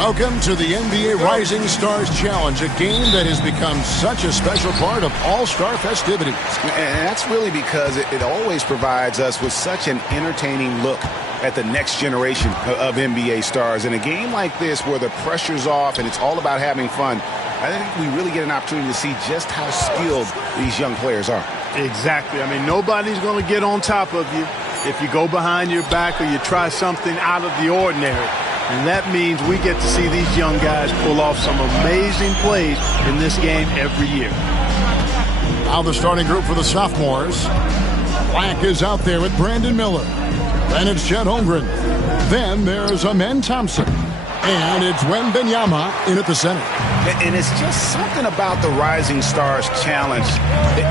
Welcome to the NBA Rising Stars Challenge, a game that has become such a special part of All-Star festivities. And that's really because it always provides us with such an entertaining look at the next generation of NBA stars. In a game like this where the pressure's off and it's all about having fun, I think we really get an opportunity to see just how skilled these young players are. Exactly. I mean, nobody's going to get on top of you if you go behind your back or you try something out of the ordinary. And that means we get to see these young guys pull off some amazing plays in this game every year. Now the starting group for the sophomores. Black is out there with Brandon Miller. Then it's Chet Holmgren. Then there's Amen Thompson. And it's Wembanyama in at the center. And it's just something about the Rising Stars Challenge.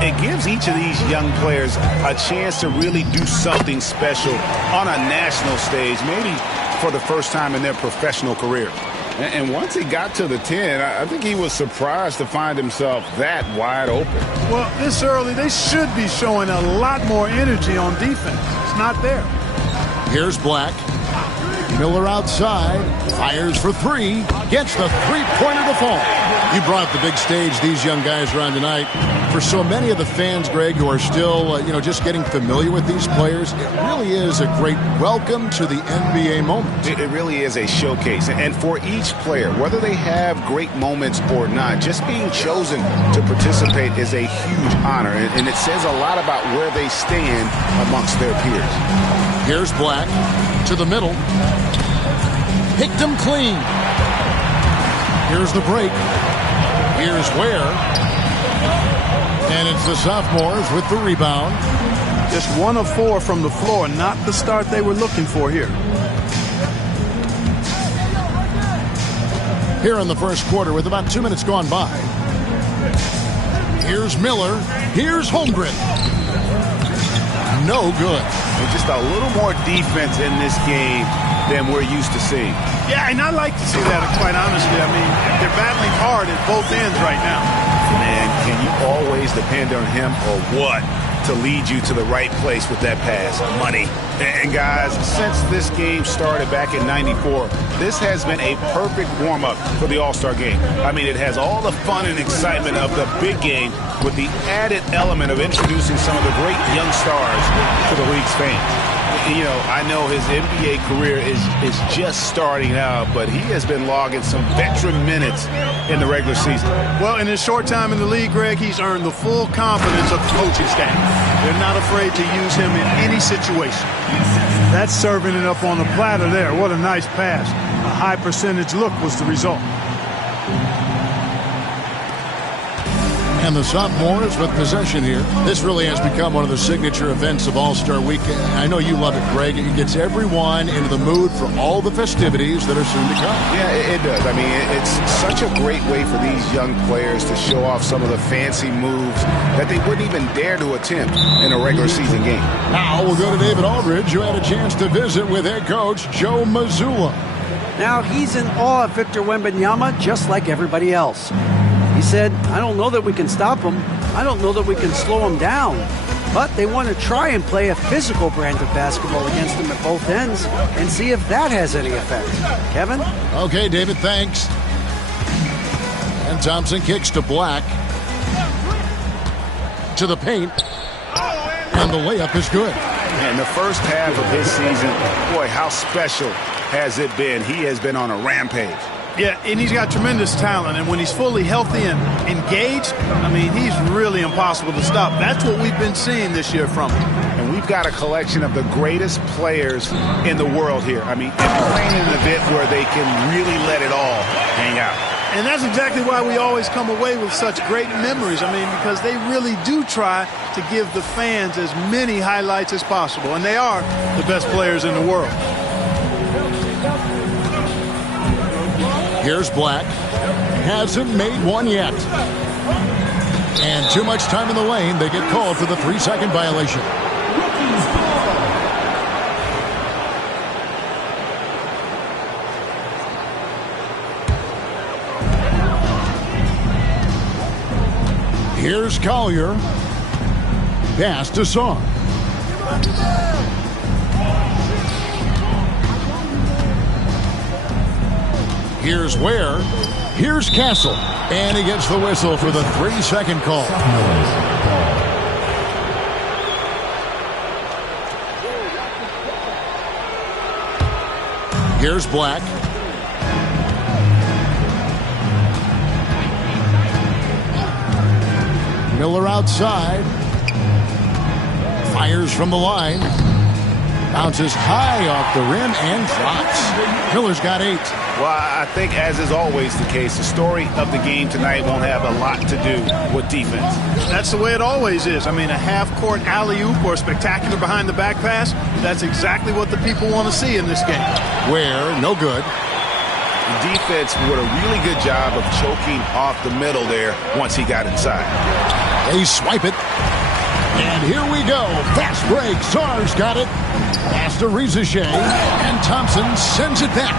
It gives each of these young players a chance to really do something special on a national stage, maybe for the first time in their professional career. And once he got to the 10, I think he was surprised to find himself that wide open. Well, this early, they should be showing a lot more energy on defense. It's not there. Here's Black. Miller outside, fires for three, gets the three-pointer to fall. You brought the big stage these young guys are on tonight. For so many of the fans, Greg, who are still, just getting familiar with these players, it really is a great welcome to the NBA moment. It really is a showcase. And for each player, whether they have great moments or not, just being chosen to participate is a huge honor. And it says a lot about where they stand amongst their peers. Here's Black to the middle. Picked him clean. Here's the break. Here's Ware. And it's the sophomores with the rebound. Just 1 of 4 from the floor, not the start they were looking for here. Here in the first quarter with about 2 minutes gone by. Here's Miller. Here's Holmgren. No good. And just a little more defense in this game than we're used to seeing. Yeah, and I like to see that, quite honestly. I mean, they're battling hard at both ends right now. Man, can you always depend on him or what to lead you to the right place with that pass? Money. And guys, since this game started back in '94, this has been a perfect warm-up for the All-Star game. I mean, it has all the fun and excitement of the big game with the added element of introducing some of the great young stars to the league's fans. I know his NBA career is just starting out, but he has been logging some veteran minutes in the regular season. Well, in his short time in the league, Greg, he's earned the full confidence of the coaching staff. They're not afraid to use him in any situation. That's serving it up on the platter there. What a nice pass. A high percentage look was the result. And the sophomores with possession here. This really has become one of the signature events of All-Star Weekend. I know you love it, Greg. It gets everyone into the mood for all the festivities that are soon to come. Yeah, it does. I mean, it's such a great way for these young players to show off some of the fancy moves that they wouldn't even dare to attempt in a regular season game. Now we'll go to David Aldridge, who had a chance to visit with head coach Joe Mazzulla. Now he's in awe of Victor Wembanyama, just like everybody else. He said, I don't know that we can stop him. I don't know that we can slow him down. But they want to try and play a physical brand of basketball against him at both ends and see if that has any effect. Kevin? Okay, David, thanks. And Thompson kicks to Black. To the paint. And the layup is good. And the first half of his season, boy, how special has it been? He has been on a rampage. Yeah, and he's got tremendous talent, and when he's fully healthy and engaged, I mean, he's really impossible to stop. That's what we've been seeing this year from him. And we've got a collection of the greatest players in the world here. I mean, and playing in an event where they can really let it all hang out. And that's exactly why we always come away with such great memories. I mean, because they really do try to give the fans as many highlights as possible, and they are the best players in the world. Here's Black. Hasn't made one yet. And too much time in the lane. They get called for the 3-second violation. Here's Collier. Pass to Song. Here's Ware. Here's Castle. And he gets the whistle for the 3-second call. Here's Black. Miller outside. Fires from the line. Bounces high off the rim and drops. Miller's got 8. Well, I think, as is always the case, the story of the game tonight won't have a lot to do with defense. That's the way it always is. I mean, a half-court alley-oop or spectacular behind-the-back pass, that's exactly what the people want to see in this game. Ware, no good. The defense did a really good job of choking off the middle there once he got inside. They swipe it. And here we go. Fast break. Sar's got it. Pass to Rizashea. And Thompson sends it back.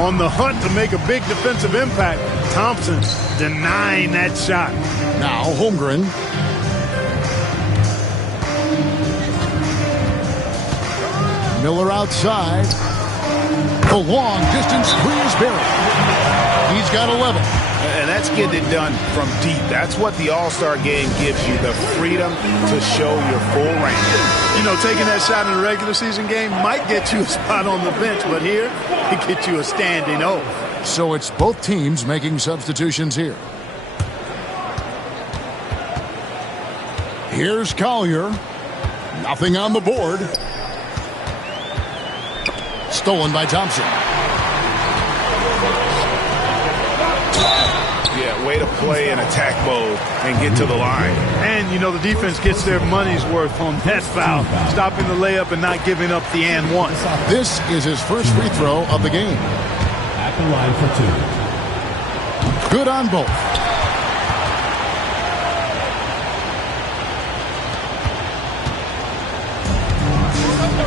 On the hunt to make a big defensive impact, Thompson denying that shot. Now Holmgren. Miller outside. The long distance three is buried. He's got 11. And that's getting it done from deep. That's what the All-Star game gives you, the freedom to show your full range. You know, taking that shot in a regular season game might get you a spot on the bench, but here, it gets you a standing O. So it's both teams making substitutions here. Here's Collier. Nothing on the board. Stolen by Thompson. Yeah, way to play in attack mode and get to the line. And, you know, the defense gets their money's worth on that foul, stopping the layup and not giving up the and one. This is his first free throw of the game. At the line for 2. Good on both.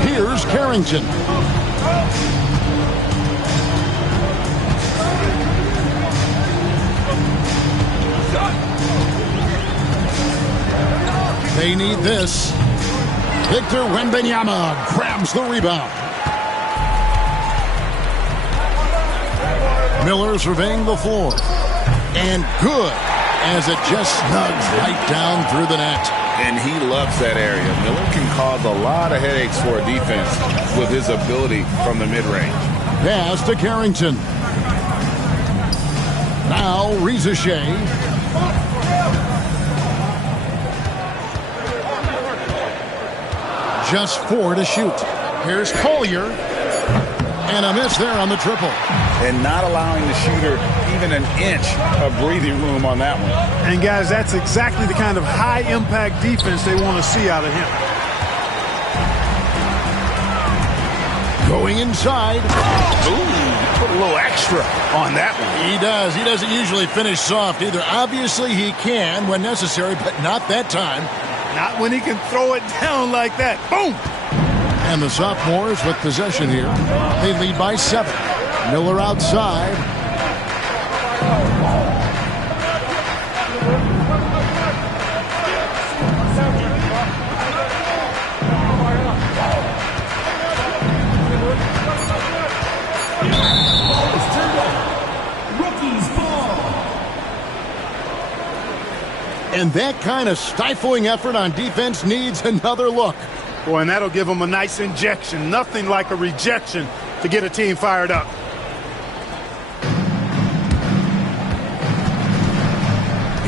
Here's Carrington. They need this. Victor Wembanyama grabs the rebound. Miller surveying the floor. And good, as it just snugs right down through the net. And he loves that area. Miller can cause a lot of headaches for a defense with his ability from the mid-range. Pass to Carrington. Now Rizashea. Just 4 to shoot. Here's Collier. And a miss there on the triple. And not allowing the shooter even an inch of breathing room on that one. And, guys, that's exactly the kind of high-impact defense they want to see out of him. Going inside. Ooh, put a little extra on that one. He does. He doesn't usually finish soft either. Obviously, he can when necessary, but not that time. Not when he can throw it down like that. Boom! And the sophomores with possession here. They lead by 7. Miller outside. And that kind of stifling effort on defense needs another look. Boy, and that'll give them a nice injection. Nothing like a rejection to get a team fired up.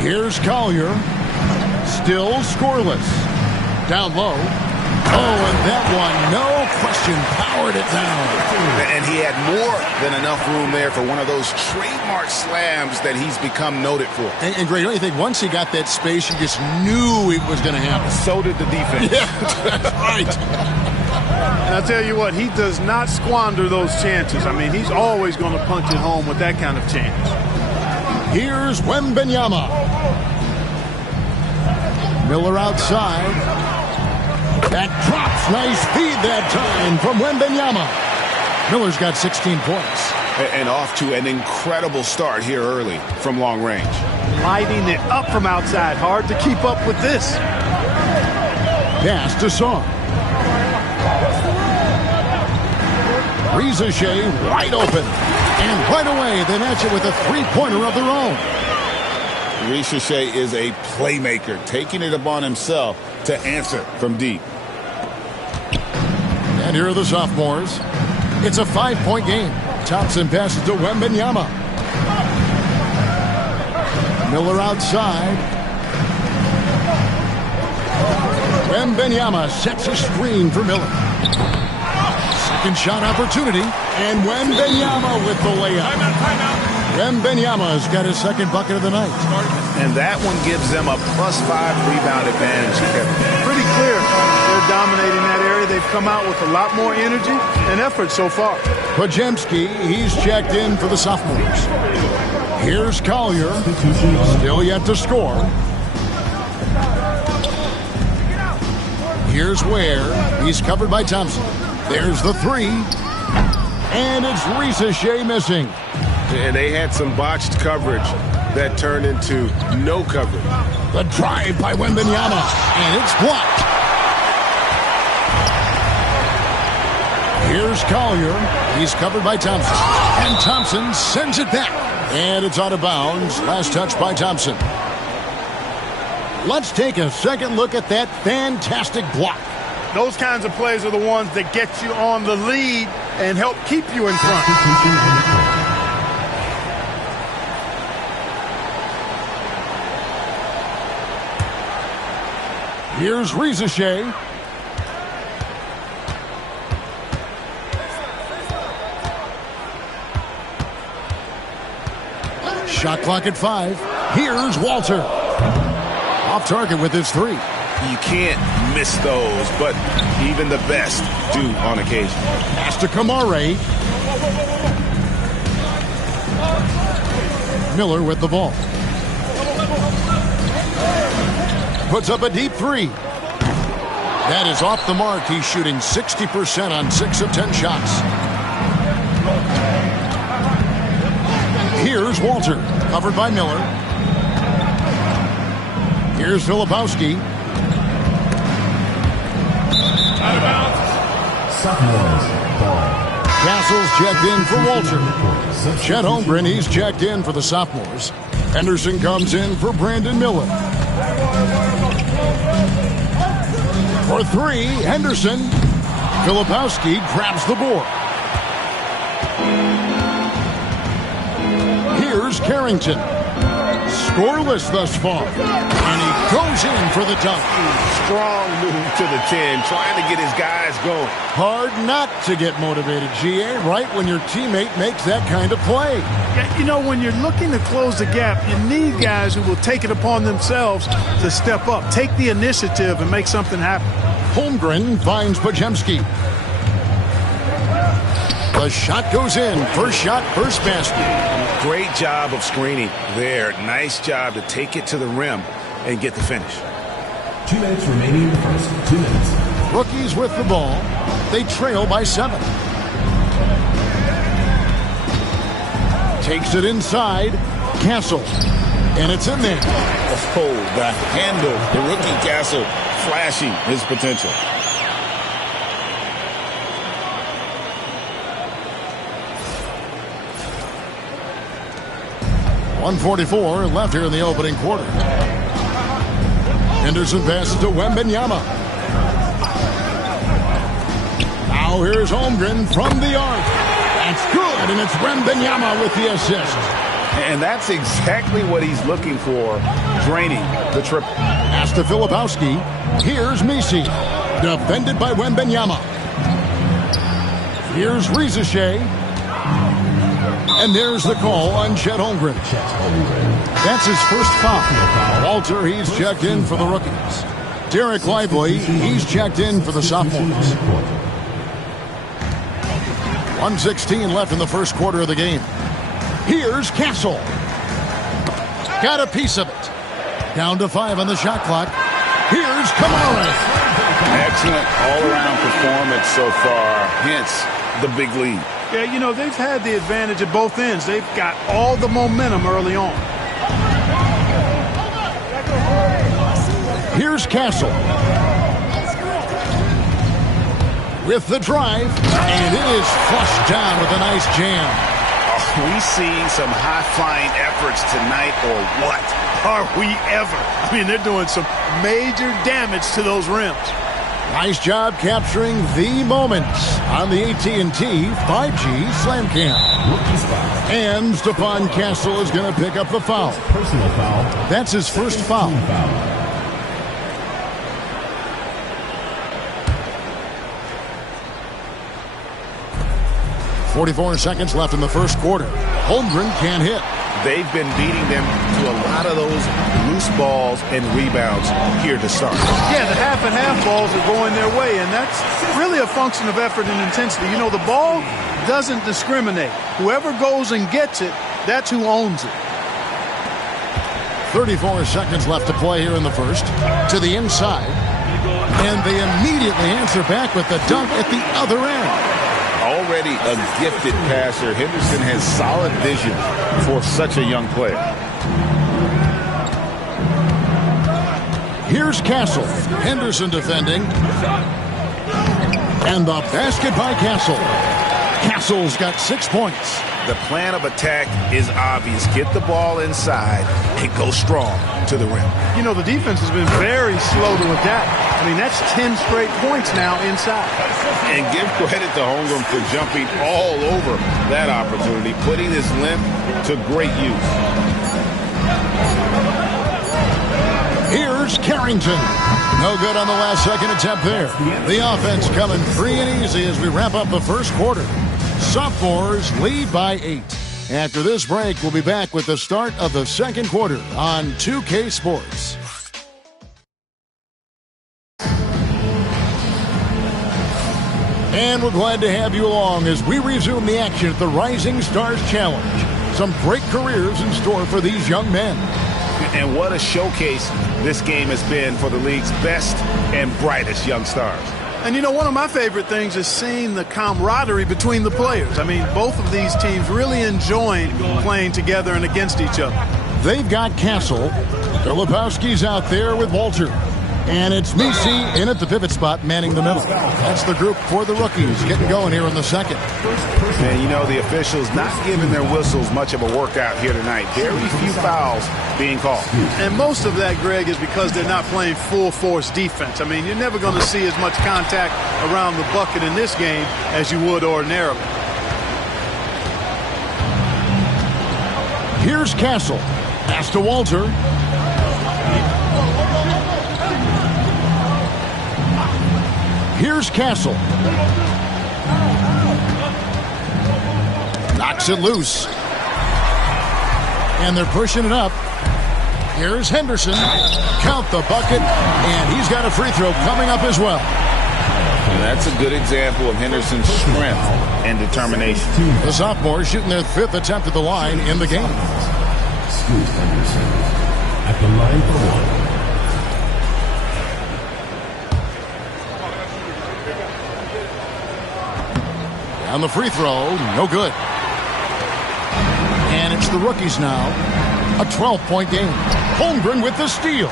Here's Collier. Still scoreless. Down low. Oh, and that one, no question, powered it down. And he had more than enough room there for one of those trademark slams that he's become noted for. And Greg, don't you think once he got that space, you just knew it was going to happen? So did the defense. Yeah, that's right. And I'll tell you what, he does not squander those chances. I mean, he's always going to punch it home with that kind of chance. Here's Wembanyama. Miller outside. That drops. Nice feed that time from Wembanyama. Miller's got 16 points. And off to an incredible start here early from long range. Lighting it up from outside. Hard to keep up with this. Pass to Song. Rizashea wide open. And right away, they match it with a three-pointer of their own. Ricochet is a playmaker, taking it upon himself to answer from deep. And here are the sophomores. It's a 5-point game. Thompson passes to Wembanyama. Miller outside. Wembanyama sets a screen for Miller. Second shot opportunity. And Wembanyama with the layup. Wembanyama's got his second bucket of the night. And that one gives them a +5 rebound advantage. Pretty clear. They're dominating that area. They've come out with a lot more energy and effort so far. Podziemski, he's checked in for the sophomores. Here's Collier, still yet to score. Here's Ware, he's covered by Thompson. There's the three, and it's Ricochet missing. And they had some botched coverage that turned into no coverage. The drive by Wembanyama, and it's blocked. Here's Collier. He's covered by Thompson. And Thompson sends it back. And it's out of bounds. Last touch by Thompson. Let's take a second look at that fantastic block. Those kinds of plays are the ones that get you on the lead and help keep you in front. Here's Ricochet. Shot clock at 5. Here's Walter. Off target with his three. You can't miss those, but even the best do on occasion. Pass to Kamare. Miller with the ball. Puts up a deep three. That is off the mark. He's shooting 60% on 6 of 10 shots. Here's Walter, covered by Miller. Here's Filipowski. Out of bounds. Sophomores ball. Castle's checked in for Walter. Chet Holmgren, he's checked in for the sophomores. Henderson comes in for Brandon Miller. For three, Henderson. Filipowski grabs the board. Here's Carrington. Scoreless thus far. And he goes in for the dunk. Strong move to the 10, trying to get his guys going. Hard not to get motivated, GA, right when your teammate makes that kind of play. Yeah, you know, when you're looking to close the gap, you need guys who will take it upon themselves to step up, take the initiative, and make something happen. Holmgren finds Podziemski. The shot goes in. First shot, first basket. Great job of screening there. Nice job to take it to the rim and get the finish. 2 minutes remaining in the first. 2 minutes. Rookies with the ball. They trail by 7. Takes it inside. Castle. And it's in there. Oh, the handle. The rookie Castle flashing his potential. .144 left here in the opening quarter. Henderson passes to Wembanyama. Now here's Holmgren from the arc. That's good, and it's Wembanyama with the assist. And that's exactly what he's looking for, draining the triple. Pass to Filipowski. Here's Misi. Defended by Wembanyama. Here's Ricochet. And there's the call on Chet Holmgren. That's his first foul. Walter, he's checked in for the rookies. Derek Lively, he's checked in for the sophomores. 1:16 left in the first quarter of the game. Here's Castle. Got a piece of it. Down to 5 on the shot clock. Here's Kamara. Excellent all-around performance so far, hence the big lead. Yeah, you know, they've had the advantage at both ends. They've got all the momentum early on. Here's Castle. With the drive, and it is flushed down with a nice jam. we see some high-flying efforts tonight or what? Are we ever? I mean, they're doing some major damage to those rims. Nice job capturing the moments on the AT&T 5G Slam Cam. And Stephon Castle is going to pick up the foul. Personal foul. That's his first foul. 44 seconds left in the first quarter. Holmgren can't hit. They've been beating them to a lot of those loose balls and rebounds here to start. Yeah, the half-and-half balls are going their way, and that's really a function of effort and intensity. You know, the ball doesn't discriminate. Whoever goes and gets it, that's who owns it. 34 seconds left to play here in the first. To the inside. And they immediately answer back with the dunk at the other end. Already a gifted passer, Henderson has solid vision for such a young player. Here's Castle. Henderson defending. And the basket by Castle. Castle's got 6 points. The plan of attack is obvious. Get the ball inside and go strong to the rim. You know, the defense has been very slow to adapt. I mean, that's 10 straight points now inside. And give credit to Holmgren for jumping all over that opportunity, putting his length to great use. Here's Carrington. No good on the last second attempt there. The offense coming free and easy as we wrap up the first quarter. Sophomores lead by 8. After this break, we'll be back with the start of the second quarter on 2K Sports. And we're glad to have you along as we resume the action at the Rising Stars Challenge. Some great careers in store for these young men. And what a showcase this game has been for the league's best and brightest young stars. And, you know, one of my favorite things is seeing the camaraderie between the players. I mean, both of these teams really enjoying playing together and against each other. They've got Castle. Filipowski's out there with Walter. And it's Misi in at the pivot spot, manning the middle. That's the group for the rookies getting going here in the second. And, you know, the officials not giving their whistles much of a workout here tonight. Very few fouls being called. And most of that, Greg, is because they're not playing full-force defense. I mean, you're never going to see as much contact around the bucket in this game as you would ordinarily. Here's Castle. Pass to Walter. Here's Castle. Knocks it loose. And they're pushing it up. Here's Henderson. Count the bucket. And he's got a free throw coming up as well. And that's a good example of Henderson's strength and determination. The sophomores shooting their 5th attempt at the line in the game. Scoot Henderson at the line for one. On the free throw, no good. And it's the rookies now. A 12-point game. Holmgren with the steal.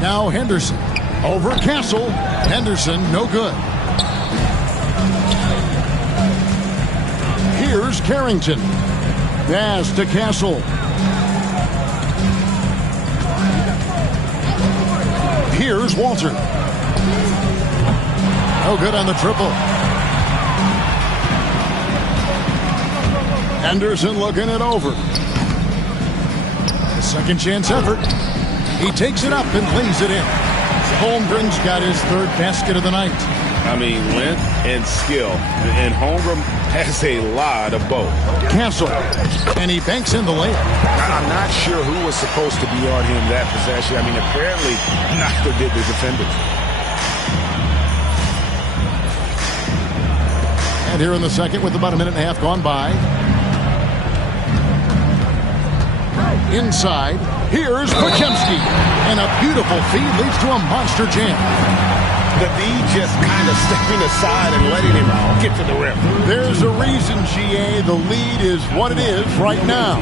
Now Henderson. Over Castle. Henderson, no good. Here's Carrington. Pass to Castle. Here's Walter. No good on the triple. Henderson looking it over. A second chance effort. He takes it up and lays it in. Holmgren's got his 3rd basket of the night. I mean, length and skill. And Holmgren has a lot of both. Castle. And he banks in the layup. I'm not sure who was supposed to be on him that possession. I mean, apparently neither did the defenders. And here in the second with about a minute and a half gone by. Inside, here's Pochemski. And a beautiful feed leads to a monster jam. The D just kind of stepping aside and letting him get to the rim. There's a reason, GA, the lead is what it is right now.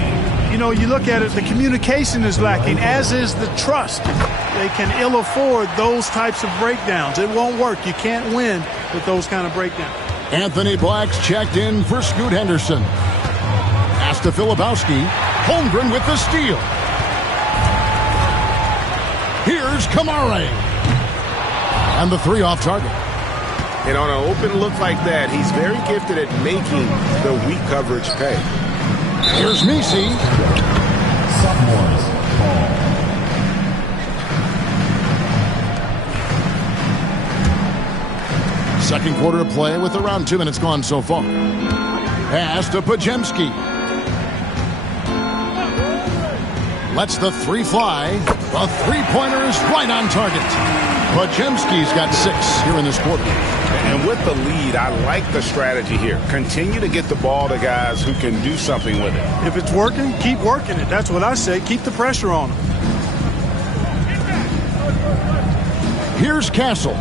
You know, you look at it, the communication is lacking, as is the trust. They can ill afford those types of breakdowns. It won't work. You can't win with those kind of breakdowns. Anthony Black's checked in for Scoot Henderson. Pass to Filipowski. Holmgren with the steal. Here's Kamare. And the 3 off target. And on an open look like that, he's very gifted at making the weak coverage pay. Here's Misi. Sophomores ball. Second quarter of play with around 2 minutes gone so far. Pass to Pajemski. Lets the 3 fly. The 3-pointer is right on target. Pajemski's got 6 here in this quarter. And with the lead, I like the strategy here. Continue to get the ball to guys who can do something with it. If it's working, keep working it. That's what I say. Keep the pressure on them. Here's Castle.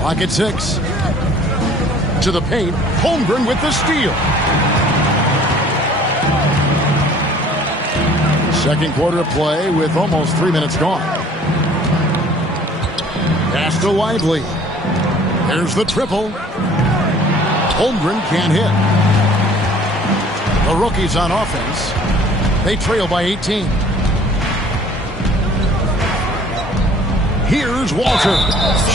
Lock at 6. To the paint. Holmgren with the steal. Second quarter of play with almost 3 minutes gone. Pass to Lively. There's the triple. Holmgren can't hit. The rookies on offense. They trail by 18. Here's Walter.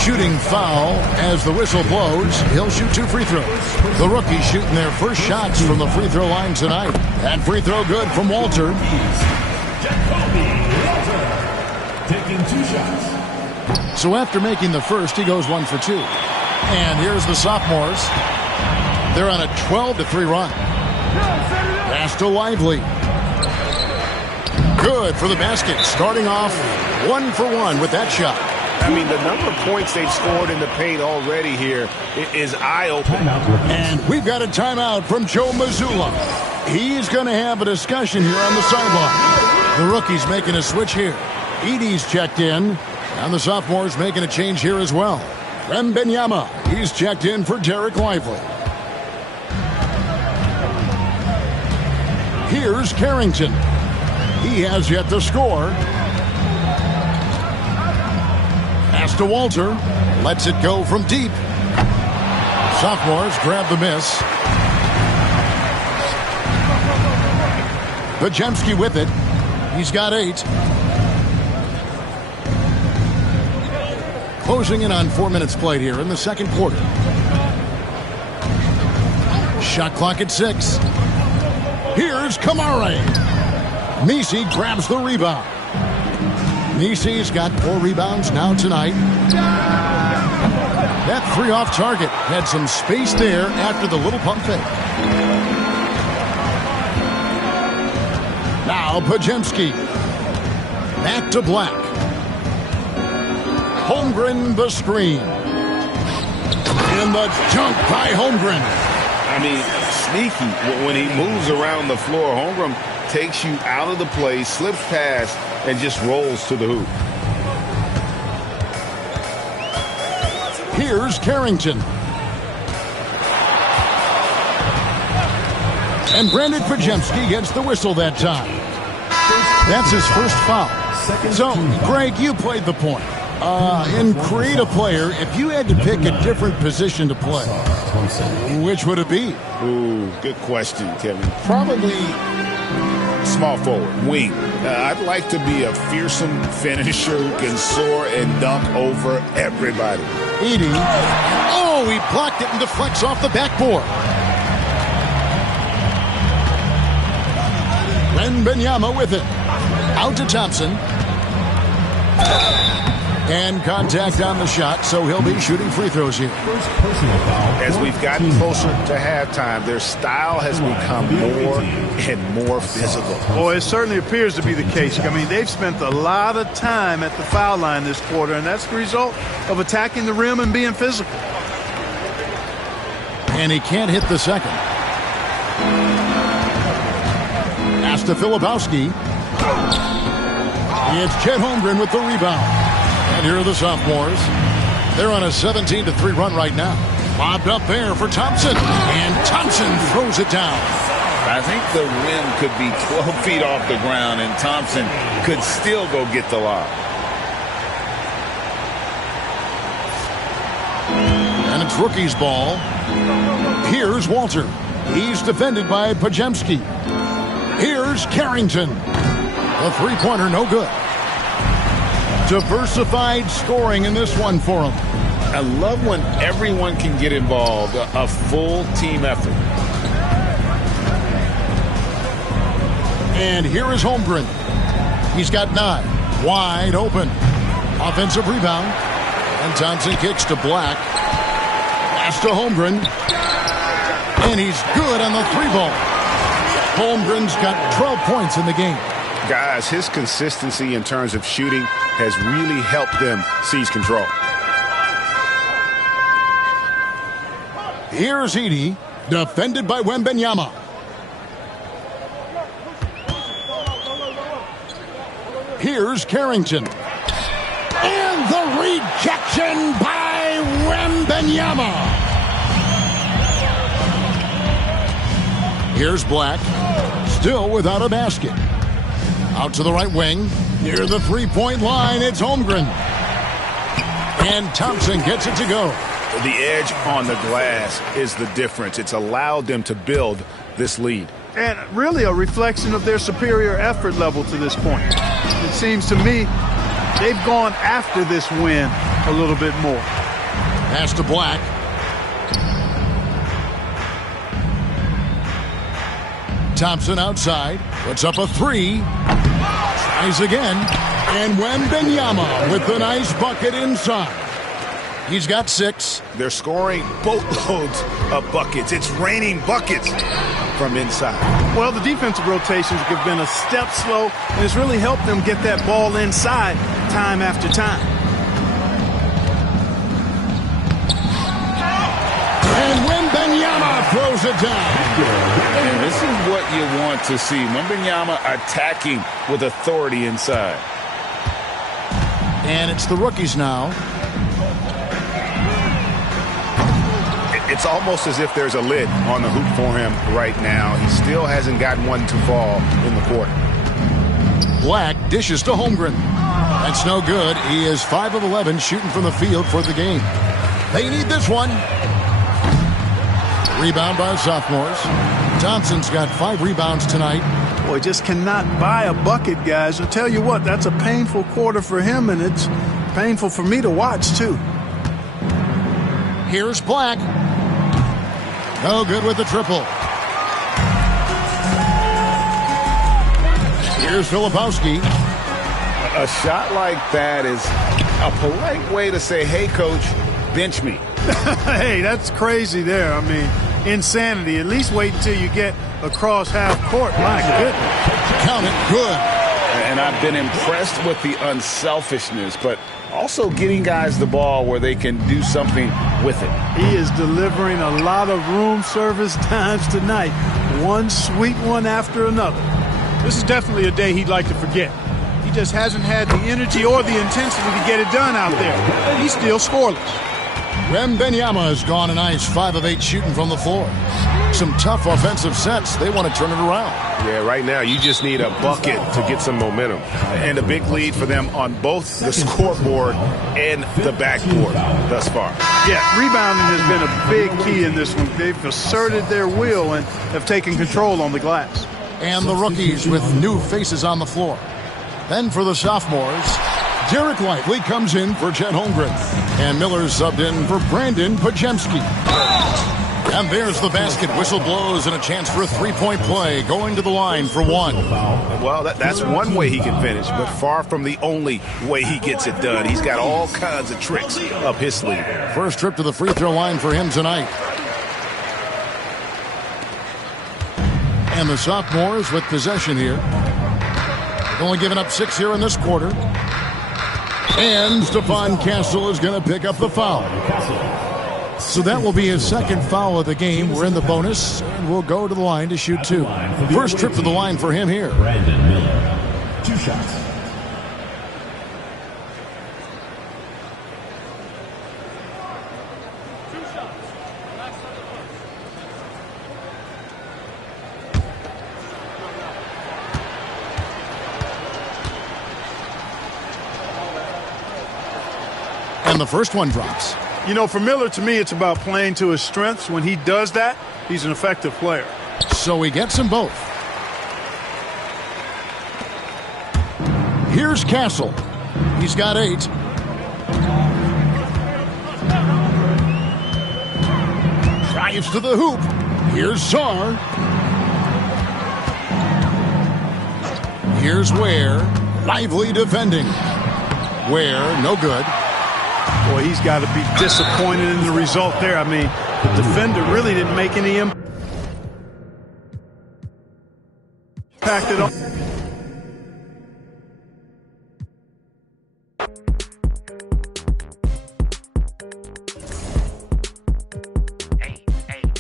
Shooting foul as the whistle blows. He'll shoot 2 free throws. The rookies shooting their first shots from the free throw line tonight. That free throw good from Walter. Taking 2 shots. So after making the first, he goes 1 for 2. And here's the sophomores. They're on a 12-3 run. Pass to Lively. Good for the basket. Starting off 1 for 1 with that shot. I mean, the number of points they've scored in the paint already here is eye-opening. And we've got a timeout from Joe Mazzulla. He's going to have a discussion here on the sideline. The rookie's making a switch here. Edey's checked in. And the sophomores making a change here as well. Wembanyama, he's checked in for Derek Lively. Here's Carrington. He has yet to score. Pass to Walter. Lets it go from deep. Sophomores grab the miss. Pajemski with it. He's got 8. Closing in on 4 minutes played here in the second quarter. Shot clock at 6. Here's Kamare. Misi grabs the rebound. Misi's got 4 rebounds now tonight. That 3 off target had some space there after the little pump fake. Now Pajemski. Back to Black. Holmgren the screen. In the dunk by Holmgren. I mean, sneaky. When he moves around the floor, Holmgren takes you out of the play, slips past, and just rolls to the hoop. Here's Carrington. And Brandon Pajemski gets the whistle that time. That's his first foul. So, Greg, you played the point. In creative player, if you had to pick a different position to play, which would it be? Ooh, good question, Kevin. Probably small forward, wing. I'd like to be a fearsome finisher who can soar and dunk over everybody. Edey. Oh, he blocked it and deflects off the backboard. Wembanyama with it. Out to Thompson. And contact on the shot, so he'll be shooting free throws here. As we've gotten closer to halftime, their style has become more and more physical. Boy, it certainly appears to be the case. I mean, they've spent a lot of time at the foul line this quarter, and that's the result of attacking the rim and being physical. And he can't hit the second. Pass to Filipowski. It's Chet Holmgren with the rebound. And here are the sophomores. They're on a 17-3 run right now. Lobbed up there for Thompson. And Thompson throws it down. I think the rim could be 12 feet off the ground, and Thompson could still go get the lob. And And it's rookie's ball. Here's Walter. He's defended by Pajemski. Here's Carrington. The three-pointer, no good. Diversified scoring in this one for him. I love when everyone can get involved, a full team effort. And here is Holmgren. He's got 9. Wide open. Offensive rebound. And Thompson kicks to Black. Pass to Holmgren. And he's good on the 3-ball. Holmgren's got 12 points in the game. Guys, his consistency in terms of shooting has really helped them seize control. Here's Edey, defended by Wembanyama. Here's Carrington. And the rejection by Wembanyama. Here's Black, still without a basket. Out to the right wing, near the three-point line, it's Holmgren. And Thompson gets it to go. The edge on the glass is the difference. It's allowed them to build this lead. And really a reflection of their superior effort level to this point. It seems to me they've gone after this win a little bit more. Pass to Black. Thompson outside, puts up a 3. Tries again. And Wembanyama with the nice bucket inside. He's got 6. They're scoring boatloads of buckets. It's raining buckets from inside. Well, the defensive rotations have been a step slow, and it's really helped them get that ball inside time after time. And Wembanyama throws it down. And this is what you want to see. Wembanyama attacking with authority inside. And it's the rookies now. It's almost as if there's a lid on the hoop for him right now. He still hasn't gotten one to fall in the court. Black dishes to Holmgren. That's no good. He is 5 of 11 shooting from the field for the game. They need this one. Rebound by sophomores. Thompson's got 5 rebounds tonight. Boy, just cannot buy a bucket, guys. I'll tell you what, that's a painful quarter for him, and it's painful for me to watch, too. Here's Black. No good with the triple. Here's Filipowski. A shot like that is a polite way to say, hey, coach, bench me. Hey, that's crazy there. I mean, insanity. At least wait until you get across half court. My goodness. Count it. Good. And I've been impressed with the unselfishness, but also getting guys the ball where they can do something with it. He is delivering a lot of room service times tonight. One sweet one after another. This is definitely a day he'd like to forget. He just hasn't had the energy or the intensity to get it done out there. He's still scoreless. Wembanyama has gone a nice 5 of 8 shooting from the floor. Some tough offensive sets. They want to turn it around. Yeah, right now you just need a bucket to get some momentum. And a big lead for them on both the scoreboard and the backboard thus far. Yeah, rebounding has been a big key in this one. They've asserted their will and have taken control on the glass. And the rookies with new faces on the floor. Then for the sophomores, Derek Lively comes in for Chet Holmgren. And Miller subbed in for Brandon Pajemski. And there's the basket. Whistle blows and a chance for a three-point play. Going to the line for 1. Well, that's one way he can finish, but far from the only way he gets it done. He's got all kinds of tricks up his sleeve. First trip to the free throw line for him tonight. And the sophomores with possession here. Only giving up 6 here in this quarter. And Stephon Castle is going to pick up the foul. So that will be his second foul of the game. We're in the bonus, and we'll go to the line to shoot 2. First trip to the line for him here. Brandon Miller. 2 shots. And the first one drops. You know, for Miller, to me, it's about playing to his strengths. When he does that, he's an effective player. So he gets them both. Here's Castle. He's got 8. Drives to the hoop. Here's Sarr. Here's Ware. Lively defending. Ware, no good. Boy, he's got to be disappointed in the result there. I mean, the defender really didn't make any impact at all.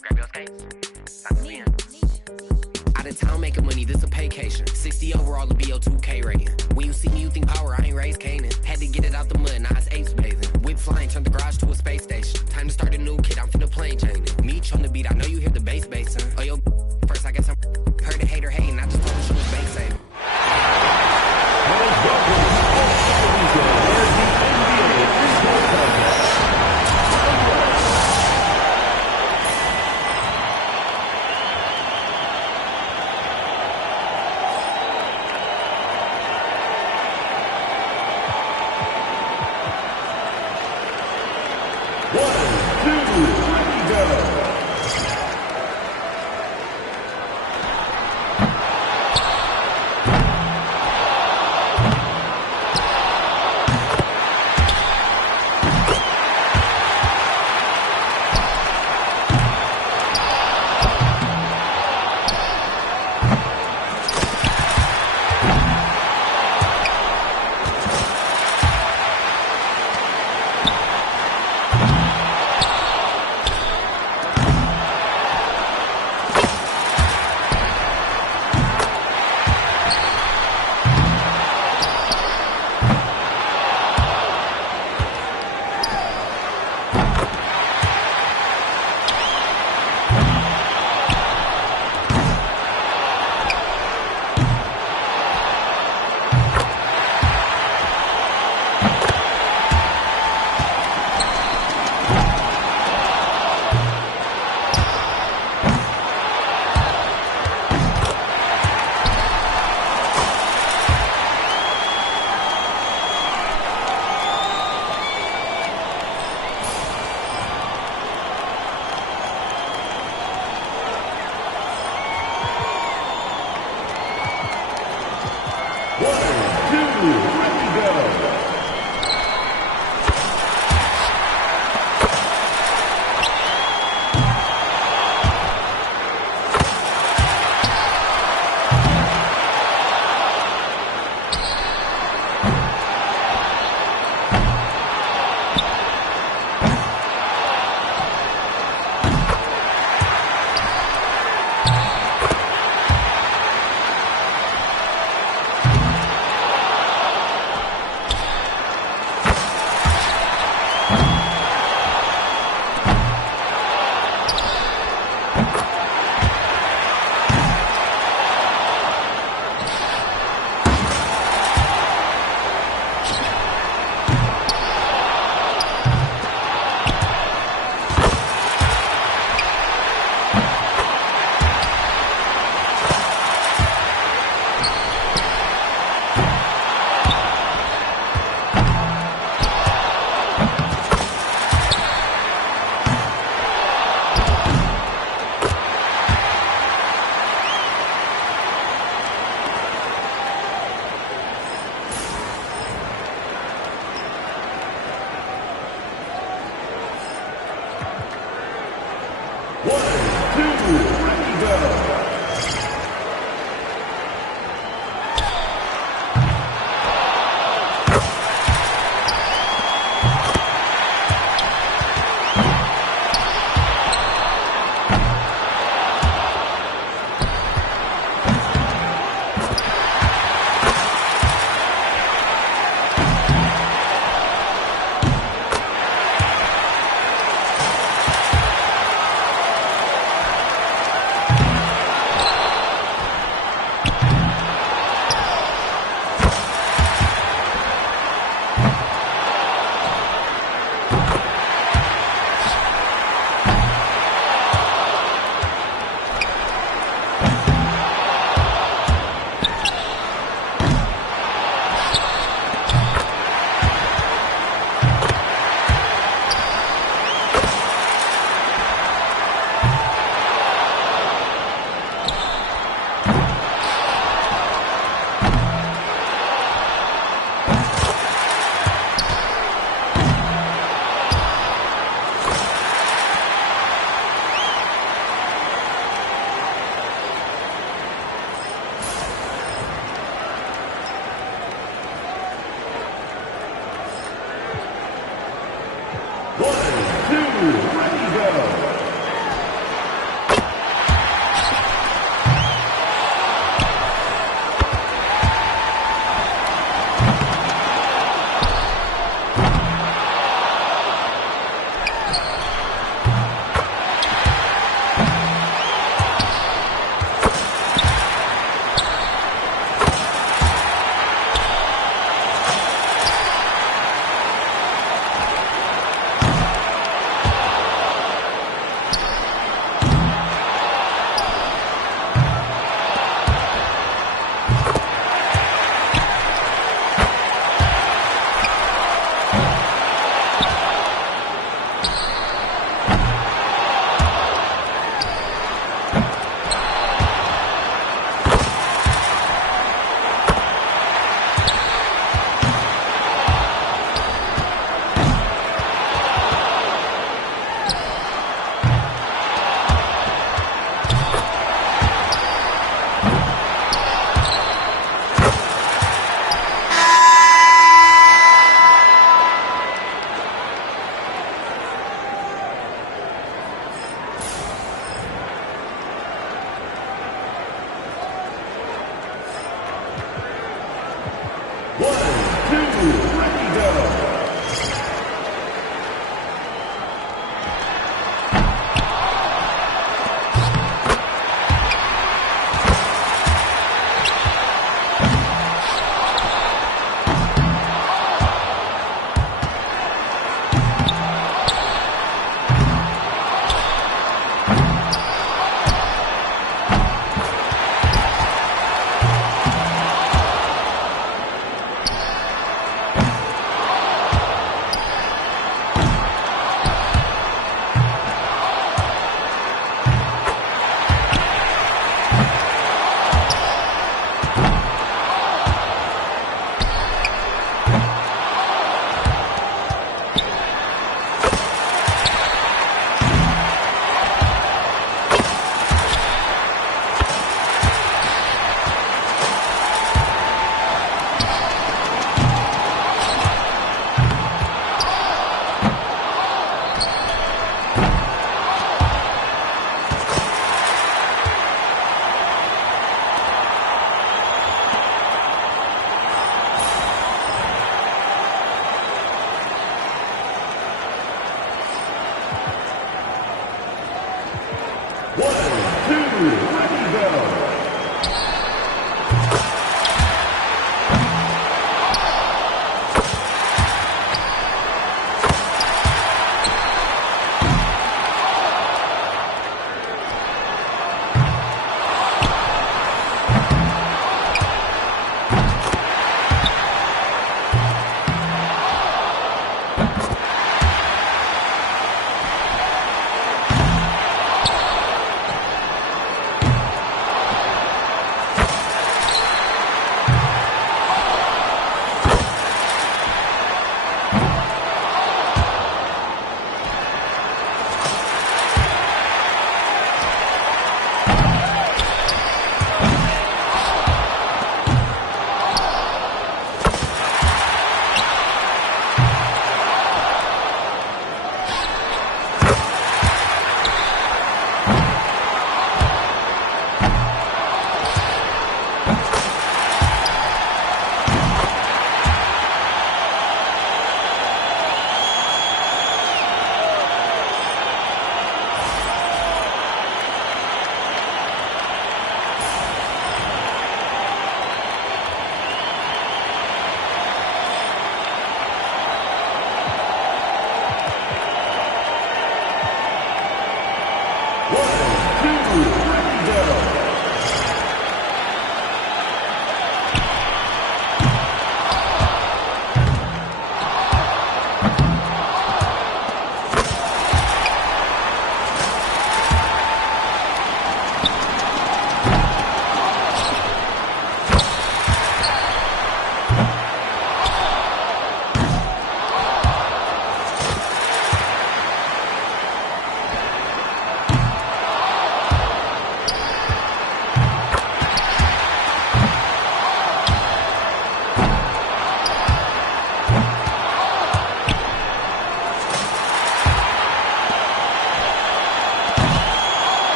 Grab your skates. Out of town making money, this a vacation. 60 overall, the BO2K rating. When you see me, you think power, I ain't raised Canaan. Had to get it out the mud, now it's apes bathing. Whip flying, turned the garage to a space station. Time to start a new kid, I'm finna plane chain it. Meech on the beat, I know you hear the bass, son. Oh, yo, first I got some heard a hater hating, I just told him she was base saving.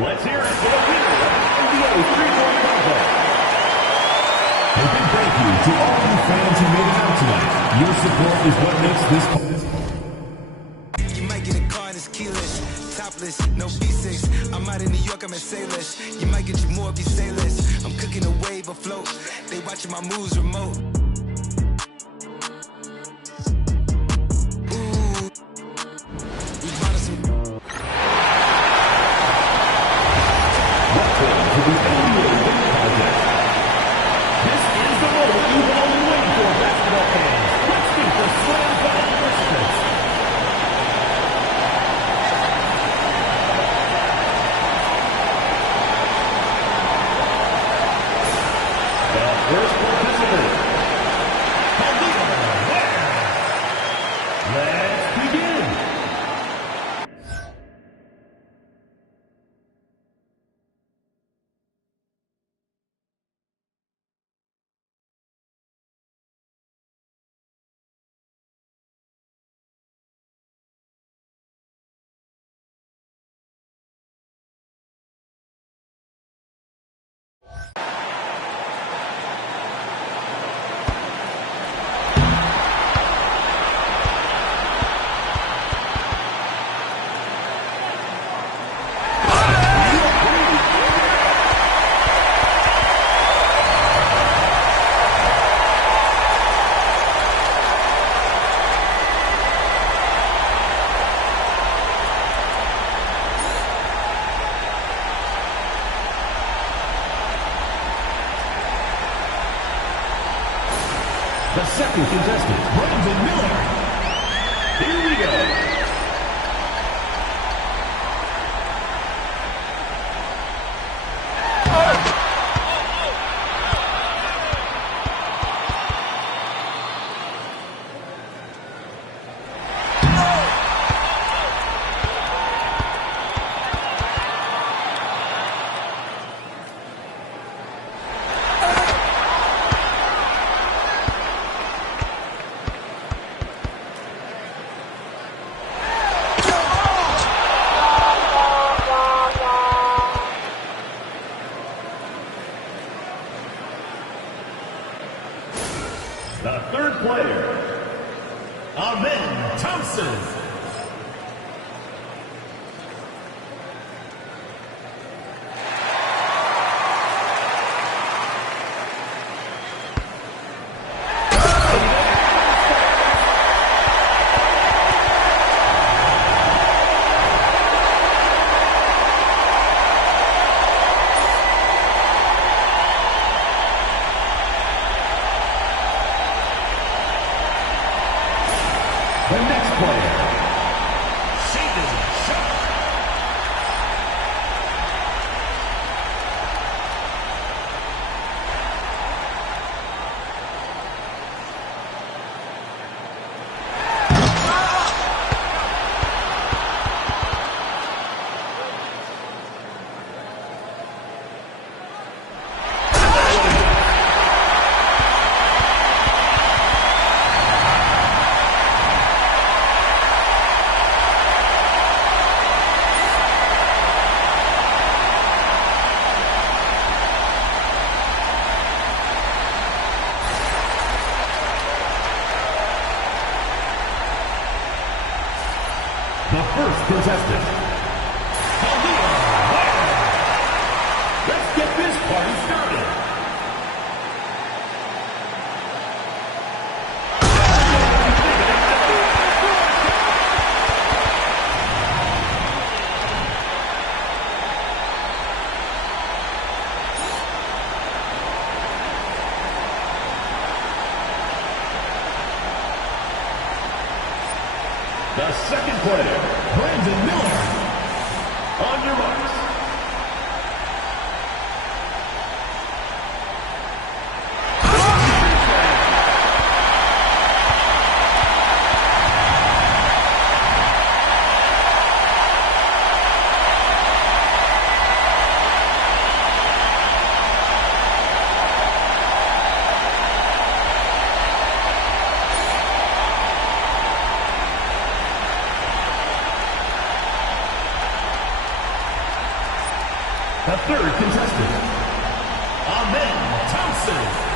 Let's hear it for the winner of the NBA three-point contest. A big thank you to all you fans who made it out tonight. Your support is what makes this possible. You might get a car that's keyless, topless, no V6. I'm out in New York, I'm at Sailors. You might get you more, be sailors. I'm cooking a wave afloat. They watching my moves remote. The second contestant, Brandon Miller. Here we go. The third player, Amen Thompson. The next player, Shaden Sharp. The first contestant, let's get this party started. The second player, Brandon Miller. On your marks. The third contestant, Amen Thompson.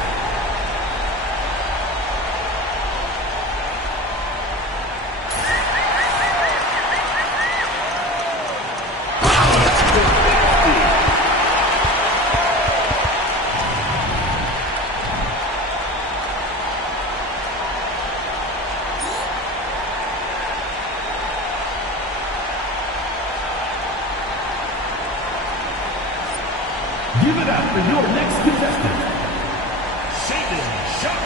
Give it up for your next contestant, Shaden Sharp.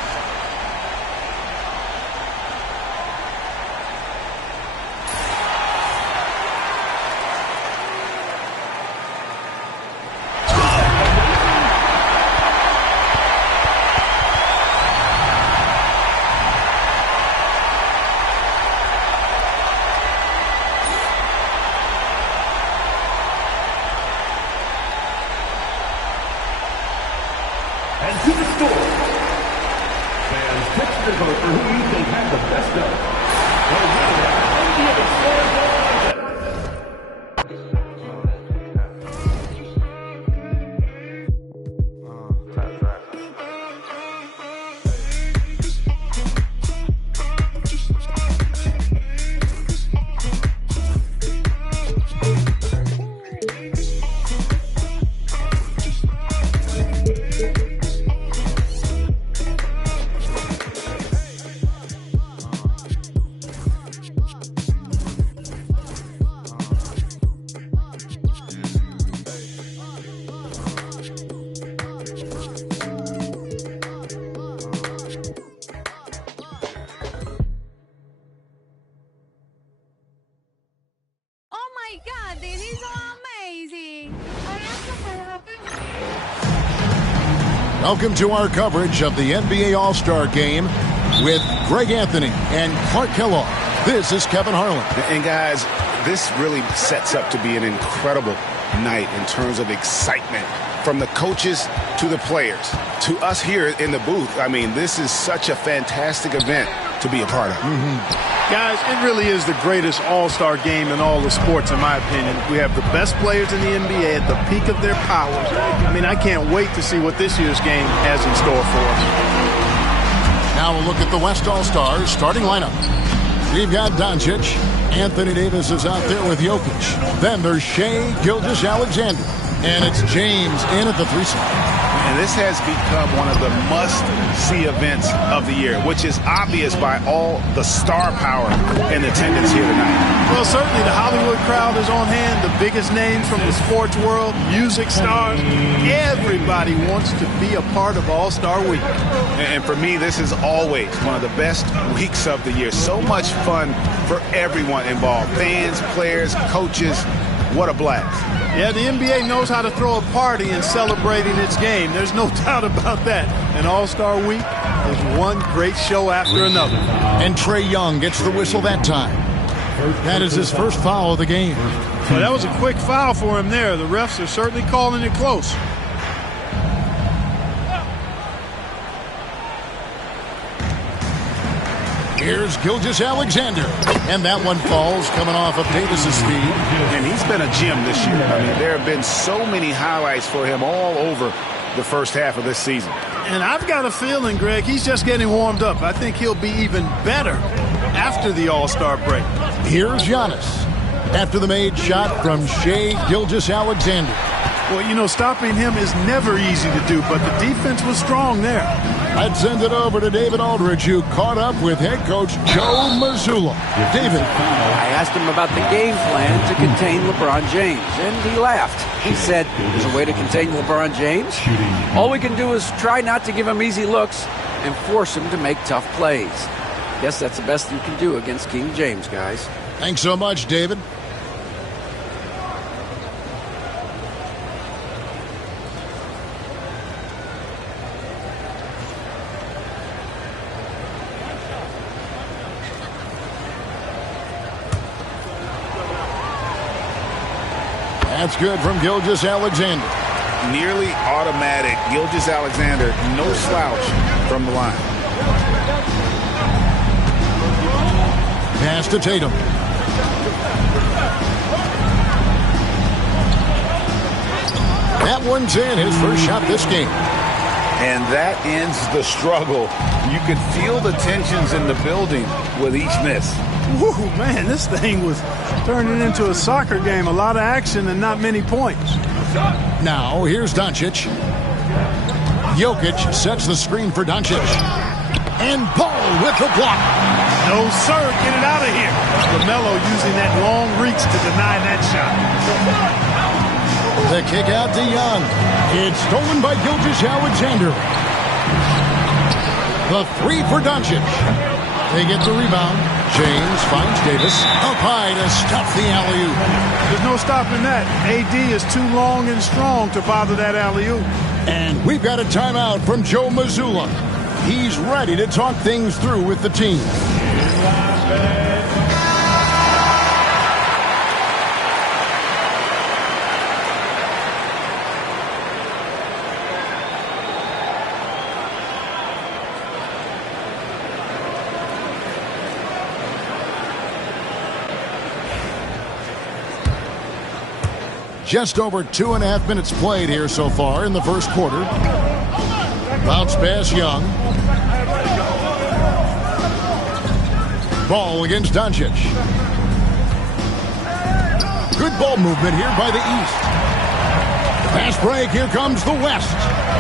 And to the score. Fans, text your vote for who you think had the best of. The winner of the All-Star God, these are amazing. Welcome to our coverage of the NBA All-Star Game with Greg Anthony and Clark Kellogg. This is Kevin Harlan. And guys, this really sets up to be an incredible night in terms of excitement from the coaches to the players to us here in the booth. I mean, this is such a fantastic event to be a part of. Guys, it really is the greatest all-star game in all the sports, in my opinion. We have the best players in the NBA at the peak of their powers. I mean, I can't wait to see what this year's game has in store for us. Now we'll look at the West All-Stars starting lineup. We've got Doncic. Anthony Davis is out there with Jokic. Then there's Shai Gilgeous-Alexander. And it's James in at the 3 slot. And this has become one of the must-see events of the year, which is obvious by all the star power in attendance here tonight. Well, certainly the Hollywood crowd is on hand, the biggest names from the sports world, music stars. Everybody wants to be a part of All-Star Week. And for me, this is always one of the best weeks of the year. So much fun for everyone involved, fans, players, coaches. What a blast. Yeah, the NBA knows how to throw a party in celebrating its game. There's no doubt about that. And All-Star Week is one great show after another. And Trae Young gets the whistle that time. That is his first foul of the game. Well, that was a quick foul for him there. The refs are certainly calling it close. Here's Gilgeous-Alexander. And that one falls coming off of Davis's speed. And he's been a gem this year. I mean, there have been so many highlights for him all over the first half of this season. And I've got a feeling, Greg, he's just getting warmed up. I think he'll be even better after the All-Star break. Here's Giannis. After the made shot from Shai Gilgeous-Alexander. Well, you know, stopping him is never easy to do, but the defense was strong there. I'd send it over to David Aldridge, who caught up with head coach Joe Mazzulla. David. I asked him about the game plan to contain LeBron James, and he laughed. He said, there's a way to contain LeBron James. All we can do is try not to give him easy looks and force him to make tough plays. Guess that's the best you can do against King James, guys. Thanks so much, David. That's good from Gilgeous-Alexander. Nearly automatic. Gilgeous-Alexander, no slouch from the line. Pass to Tatum. That one's in, his first shot this game. And that ends the struggle. You could feel the tensions in the building with each miss. Woo, man, this thing was turning into a soccer game. A lot of action and not many points. Now, here's Doncic. Jokic sets the screen for Doncic. And Ball with the block. No, sir. Get it out of here. LaMelo using that long reach to deny that shot. The kick out to Young. It's stolen by Gilgeous-Alexander. The three for Doncic. They get the rebound. James finds Davis. Up high to stuff the alley-oop. There's no stopping that. AD is too long and strong to bother that alley-oop. And we've got a timeout from Joe Mazzulla. He's ready to talk things through with the team. Just over 2.5 minutes played here so far in the first quarter. Bounce pass, Young. Ball against Doncic. Good ball movement here by the East. Fast break, here comes the West.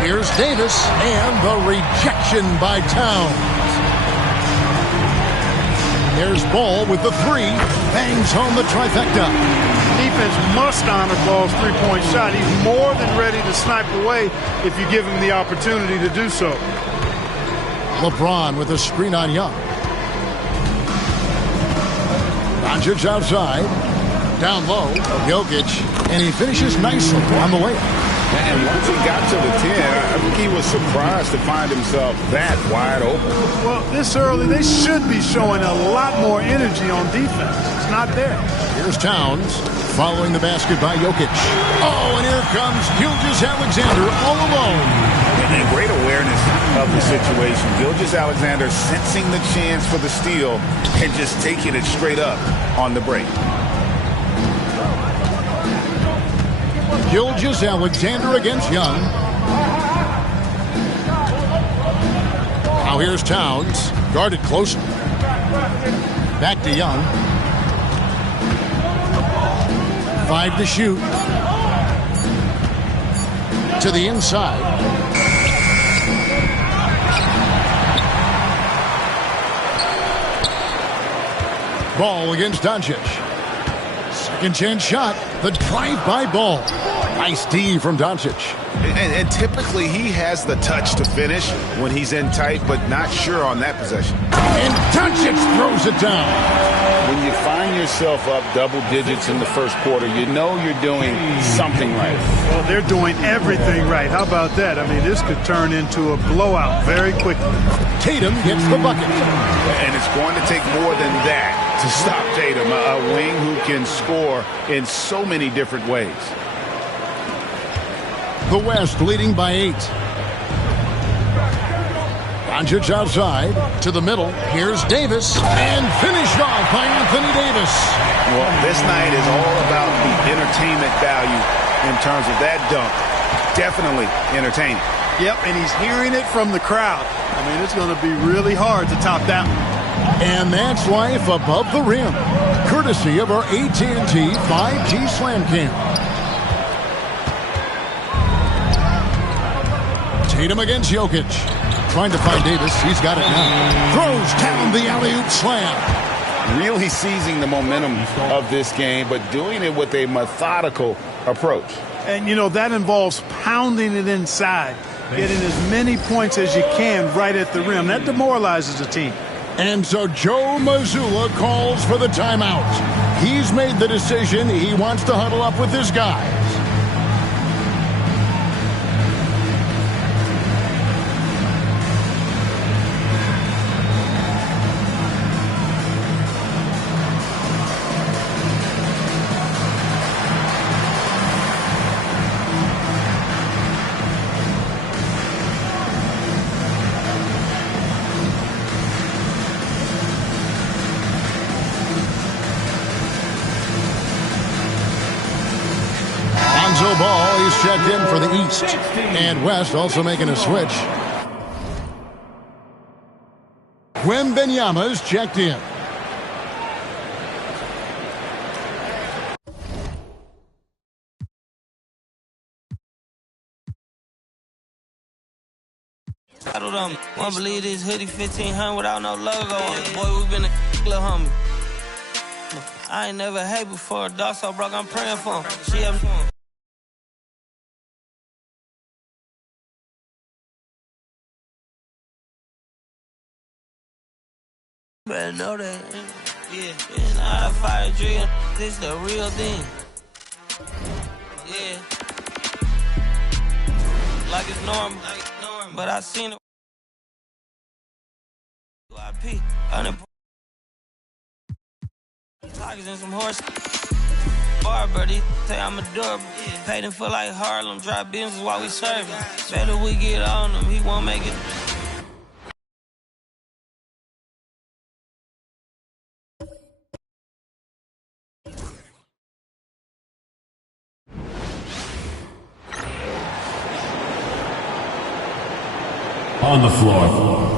Here's Davis, and the rejection by Towns. There's Ball with the three. Bangs home the trifecta. Defense must honor Ball's three-point shot. He's more than ready to snipe away if you give him the opportunity to do so. LeBron with a screen on Young. Doncic outside. Down low. Jokic. And he finishes nicely on the layup. And once he got to the 10, I think he was surprised to find himself that wide open. Well, this early, they should be showing a lot more energy on defense. It's not there. Here's Towns following the basket by Jokic. Oh, and here comes Gilgeous-Alexander all alone. And great awareness of the situation. Gilgeous-Alexander sensing the chance for the steal and just taking it straight up on the break. Gilgeous-Alexander against Young. Now here's Towns. Guarded closer. Back to Young. 5 to shoot. To the inside. Ball against Doncic. Second chance shot. The drive-by Ball. Nice D from Doncic. And typically he has the touch to finish when he's in tight, but not sure on that possession. And Doncic throws it down. When you find yourself up double digits in the first quarter, you know you're doing something right. Well, they're doing everything right. How about that? I mean, this could turn into a blowout very quickly. Tatum gets the bucket. And it's going to take more than that to stop Tatum, a wing who can score in so many different ways. The West leading by 8. Doncic outside to the middle. Here's Davis, and finished off by Anthony Davis. Well, this night is all about the entertainment value in terms of that dunk. Definitely entertaining. Yep, and he's hearing it from the crowd. I mean, it's going to be really hard to top that one. And that's life above the rim, courtesy of our AT&T 5G Slam Cam. Tatum against Jokic. Trying to find Davis. He's got it now. Throws down the alley-oop slam. Really seizing the momentum of this game, but doing it with a methodical approach. And, you know, that involves pounding it inside, getting as many points as you can right at the rim. That demoralizes a team. And so Joe Mazzulla calls for the timeout. He's made the decision. He wants to huddle up with his guys. Lonzo Ball, he's checked in for the East. And West also making a switch. Wembanyama's checked in. Won't believe this hoodie 1500 without no logo on it. Boy, we been a little homie. I ain't never hate before. A dog so broke, I'm praying for him. She up. Better know that. Yeah, it's not a fire drill. This the real thing. Yeah. Like it's normal. But I seen it. IP. Pockets and some horse. Bar birdie, say I'm adorable. Paid him for like Harlem, drop business while we serving. Better we get on him, he won't make it. On the floor.